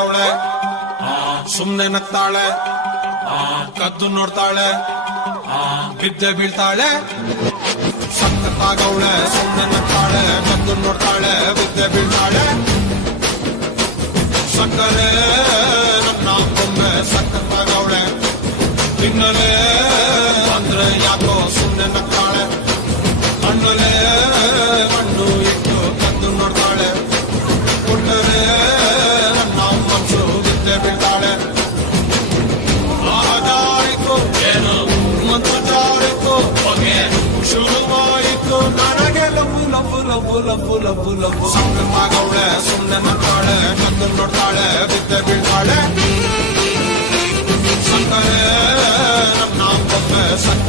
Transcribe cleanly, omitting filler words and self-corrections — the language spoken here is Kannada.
ಅವಳೆ ಸುಮ್ನೆ ನಗ್ತಾಳೆ, ಕದ್ದು ನೋಡ್ತಾಳೆ, ಬಿದ್ದೆ ಬೀಳ್ತಾಳೆ. ಸಕ್ಕತ್ತಾಗವಳೆ, ಸುಮ್ನೆ ನಗ್ತಾಳೆ, ಕದ್ದು ನೋಡ್ತಾಳೆ, ಬಿದ್ದೆ ಬೀಳ್ತಾಳೆ. ಸಕ್ಕರೆ ನನ್ನ ಬೊಮ್ಮೆ ಸಕ್ಕತ್ತಾಗವಳೆ, ತಿನ್ನಲೆ ಅಂದ್ರೆ ಯಾಕೋ ಸುಮ್ನೆ ನಗ್ತಾಳೆ. ಕಣ್ಣಲೆ ಮಣ್ಣು ಇಟ್ಟು ಕದ್ದು ನೋಡ್ತಾಳೆ, ಕೊಟ್ಟರೆ ನನ್ನ ಮನಸ್ಸು ಬಿದ್ದೆ ಬೀಳ್ತಾಳೆ. ಆದಾಯಿತು ಏನು ಮತ್ತು ಜಾರಿತು ಹೊಗೆ ಶುರುವಾಯಿತು ನನಗೆ ಲಬ್ಬು ಲಬ್ಬು ಲಬ್ಬು ಲಬ್ಬು ಲಬ್ಬು ಲಬ್ಬು. ಸಕ್ಕತ್ತಾಗವಳೆ, ಸುಮ್ನೆ ನಗ್ತಾಳೆ, ಕದ್ದು ನೋಡ್ತಾಳೆ, ಬಿದ್ದೆ ಬೀಳ್ತಾಳೆ. ಸಕ್ಕರೆ ನಮ್ಮ ಬೊಮ್ಮೆ ಸಕ್ಕ